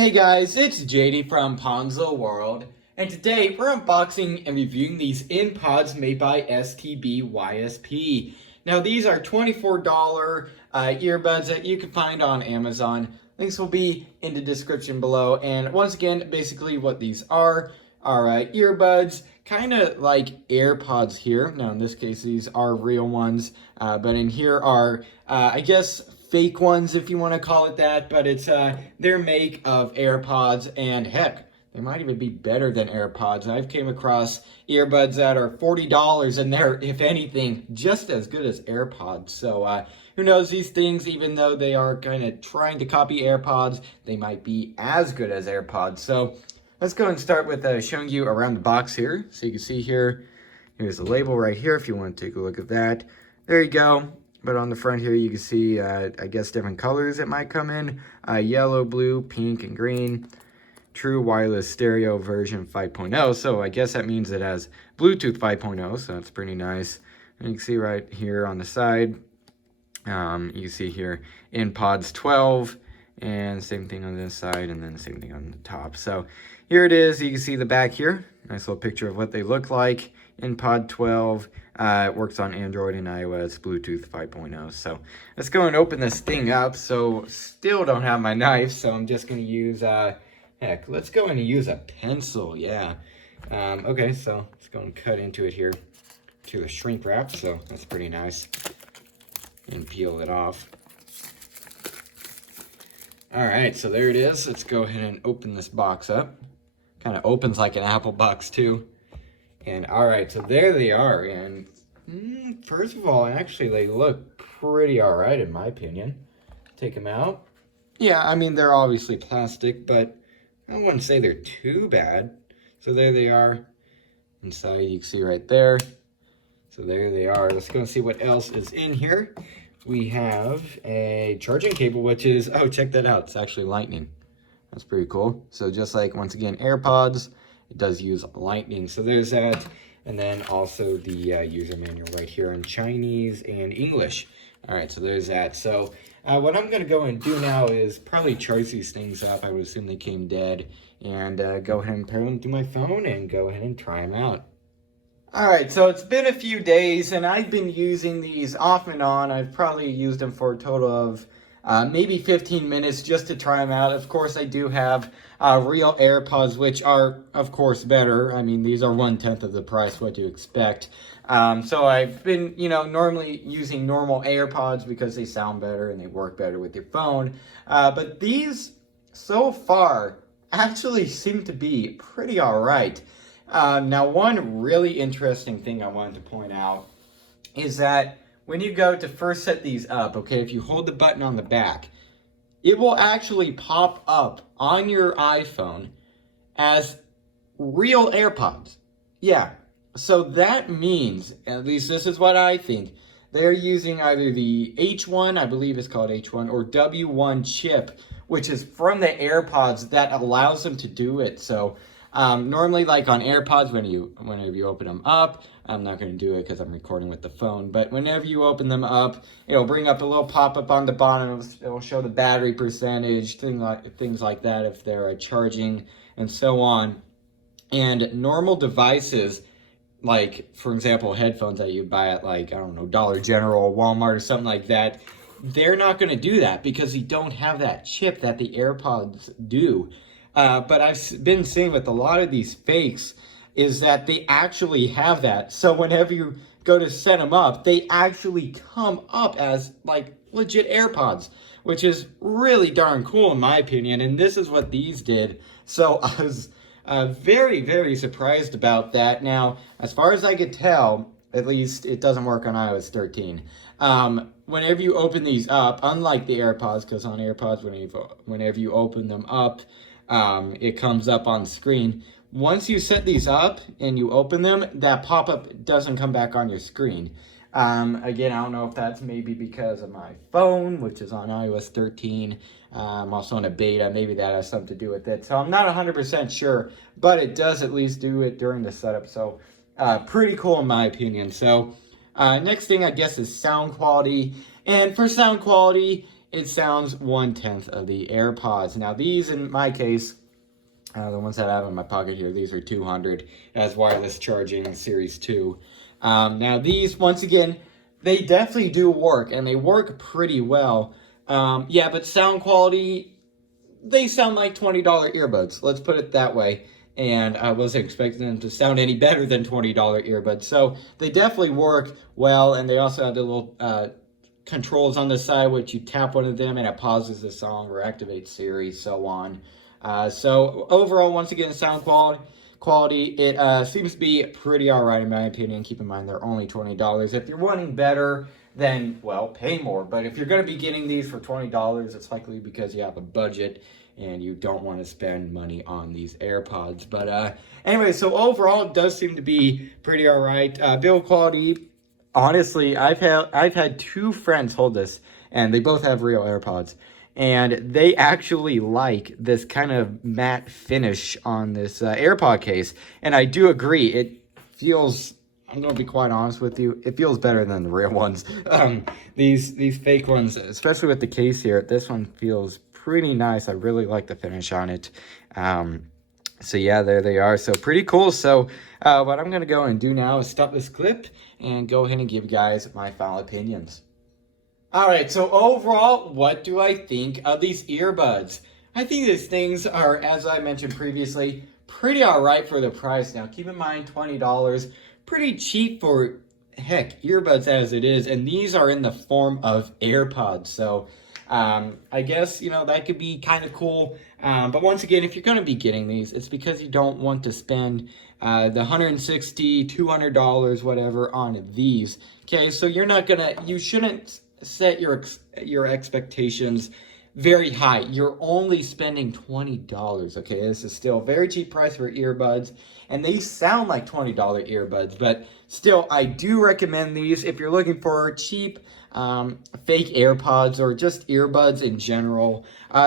Hey guys, it's JD from Ponzo World, and today we're unboxing and reviewing these in-pods made by STBYSP. Now these are $24 earbuds that you can find on Amazon. Links will be in the description below, and once again, basically what these are earbuds, kind of like AirPods here. Now in this case, these are real ones, but in here are, I guess, fake ones if you want to call it that, but it's their make of AirPods, and heck, they might even be better than AirPods. I've came across earbuds that are $40 and they're, if anything, just as good as AirPods. So who knows, these things, even though they are kind of trying to copy AirPods, they might be as good as AirPods. So let's go and start with showing you around the box here. So you can see here, here's the label right here if you want to take a look at that. There you go. But on the front here, you can see, I guess, different colors it might come in. Yellow, blue, pink, and green. True wireless stereo version 5.0. So I guess that means it has Bluetooth 5.0, so that's pretty nice. And you can see right here on the side, you can see here in pods 12. And same thing on this side, and then the same thing on the top. So here it is. You can see the back here. Nice little picture of what they look like in pod 12. It works on Android and iOS, Bluetooth 5.0. So let's go and open this thing up. So still don't have my knife, so I'm just going to use, let's go and use a pencil. Yeah. Okay, so let's go and cut into it here to a shrink wrap. So that's pretty nice. And peel it off. All right, so there it is. Let's go ahead and open this box up. Kind of opens like an Apple box too. And all right, so there they are. And first of all, actually, they look pretty all right in my opinion. Take them out. Yeah, I mean, they're obviously plastic, but I wouldn't say they're too bad. So there they are. Inside, you can see right there. So there they are. Let's go and see what else is in here. We have a charging cable, which is, oh, check that out. It's actually lightning. That's pretty cool. So just like, once again, AirPods, it does use lightning. So there's that. And then also the user manual right here in Chinese and English. All right, so there's that. So what I'm going to go and do now is probably charge these things up. I would assume they came dead. And go ahead and pair them to my phone and go ahead and try them out. Alright, so it's been a few days and I've been using these off and on. I've probably used them for a total of maybe 15 minutes just to try them out. Of course, I do have real AirPods, which are, of course, better. I mean, these are 1/10 of the price, what do you expect? So I've been, normally using normal AirPods because they sound better and they work better with your phone. But these, so far, actually seem to be pretty alright. Now, one really interesting thing I wanted to point out is that when you go to first set these up, okay, if you hold the button on the back, it will actually pop up on your iPhone as real AirPods. Yeah, so that means, at least this is what I think, they're using either the H1, I believe it's called H1, or W1 chip, which is from the AirPods that allows them to do it. So normally, like on AirPods, whenever you open them up, I'm not going to do it because I'm recording with the phone, but whenever you open them up, it'll bring up a little pop-up on the bottom. It'll show the battery percentage, things like that, if they're charging, and so on. And normal devices, like, for example, headphones that you buy at, like, I don't know, Dollar General or Walmart or something like that, they're not going to do that because they don't have that chip that the AirPods do. But I've been seeing with a lot of these fakes is that they actually have that. So whenever you go to set them up, they actually come up as like legit AirPods, which is really darn cool in my opinion. And this is what these did. So I was very, very surprised about that. Now, as far as I could tell, at least it doesn't work on iOS 13. Whenever you open these up, unlike the AirPods, because on AirPods, whenever you open them up, it comes up on screen. Once you set these up and you open them, that pop-up doesn't come back on your screen. Again, I don't know if that's maybe because of my phone, which is on iOS 13. I'm also on a beta. Maybe that has something to do with it. So I'm not 100% sure, but it does at least do it during the setup. So pretty cool in my opinion. So next thing, I guess, is sound quality. And for sound quality, it sounds 1/10 of the AirPods. Now these, in my case, the ones that I have in my pocket here, these are 200 as wireless charging Series 2. Now these, once again, they definitely do work, and they work pretty well. Yeah, but sound quality, they sound like $20 earbuds. Let's put it that way. And I wasn't expecting them to sound any better than $20 earbuds. So they definitely work well, and they also have the little controls on the side, which you tap one of them and it pauses the song or activates Siri, so on. So overall, once again, sound quality, it seems to be pretty all right in my opinion. Keep in mind they're only $20. If you're wanting better, then, well, pay more. But if you're going to be getting these for $20, it's likely because you have a budget and you don't want to spend money on these AirPods. But anyway, so overall, it does seem to be pretty all right. Build quality, honestly, I've had two friends hold this, and they both have real AirPods, and they actually like this kind of matte finish on this AirPod case. And I do agree, it feels, I'm going to be quite honest with you, it feels better than the real ones. These fake ones, especially with the case here, this one feels pretty nice. I really like the finish on it. So yeah, there they are. So pretty cool. So what I'm going to go and do now is stop this clip and go ahead and give you guys my final opinions. All right, so overall, what do I think of these earbuds? I think these things are, as I mentioned previously, pretty all right for the price. Now, keep in mind, $20, pretty cheap for, heck, earbuds as it is. And these are in the form of AirPods. So I guess, you know, that could be kind of cool. But once again, if you're going to be getting these, it's because you don't want to spend the $160, $200, whatever, on these. Okay, so you're not going to, you shouldn't set your expectations very high. You're only spending $20. Okay, this is still a very cheap price for earbuds, and they sound like $20 earbuds, but still, I do recommend these if you're looking for cheap fake AirPods or just earbuds in general.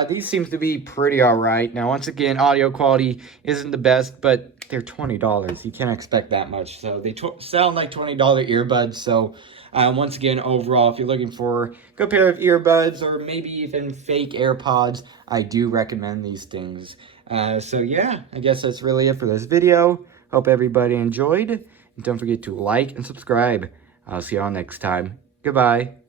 These seems to be pretty all right. Now, once again, audio quality isn't the best, but they're $20. You can't expect that much. So they sound like $20 earbuds. So once again, overall, if you're looking for a good pair of earbuds or maybe even fake AirPods, I do recommend these things. So yeah, I guess that's really it for this video. Hope everybody enjoyed. And don't forget to like and subscribe. I'll see y'all next time. Goodbye.